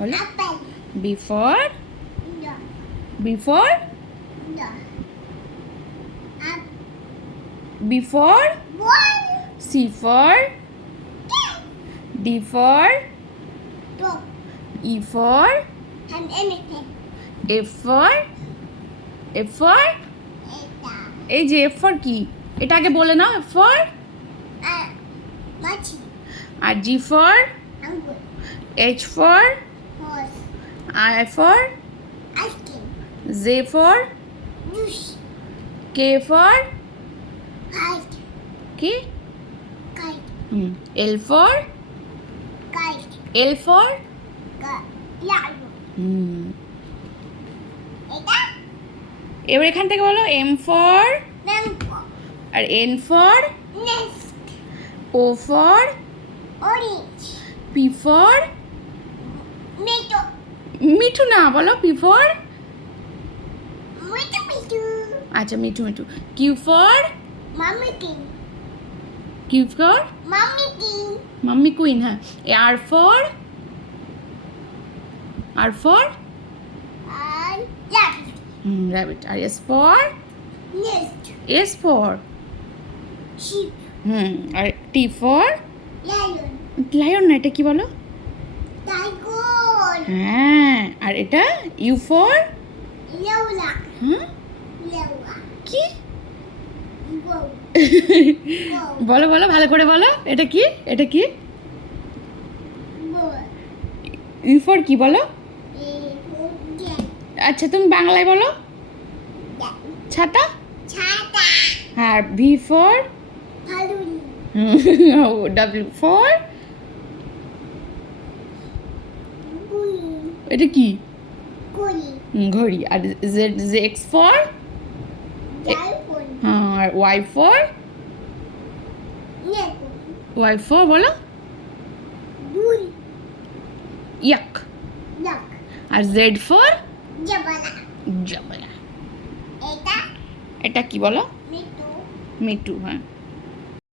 বলো। Before B for no, B for no. Up, B for one, C for D for E for F for F for এই যে F for কি এটা আগে বলে নাও F for uh, R G for H for ice cream, J for juice, K for kite, কি kite, L for kite, for kite, lion. Eta, এবার এখান থেকে বলো M for R N for nest, O for orange, P for tomato, Mithu না বলো P for আচ্ছা Mithu Mithu. Q for. Q for mummy queen হ্যাঁ। R for R for rabbit. আর S for. S for হুম আর T for. Lion না এটা কি বলো? হ্যাঁ। আর এটা ইউ ফর. হ্যাঁ কি. বলো বলো ভালো করে বলো এটা কি এটা কি ইউ ফর কি বলো আচ্ছা তুমি বাংলায় বলো. ছাতা Chata. R V for Balloon. W for এটা কি Gully. হুম, ঘড়ি আর Z J X for Diamond. R Y for Nego. Y for বলো Bull. Yak Duck. আর জেড ফর Jabala. জবলা Eta. এটা কি বলো Mito. মিটু হ্যাঁ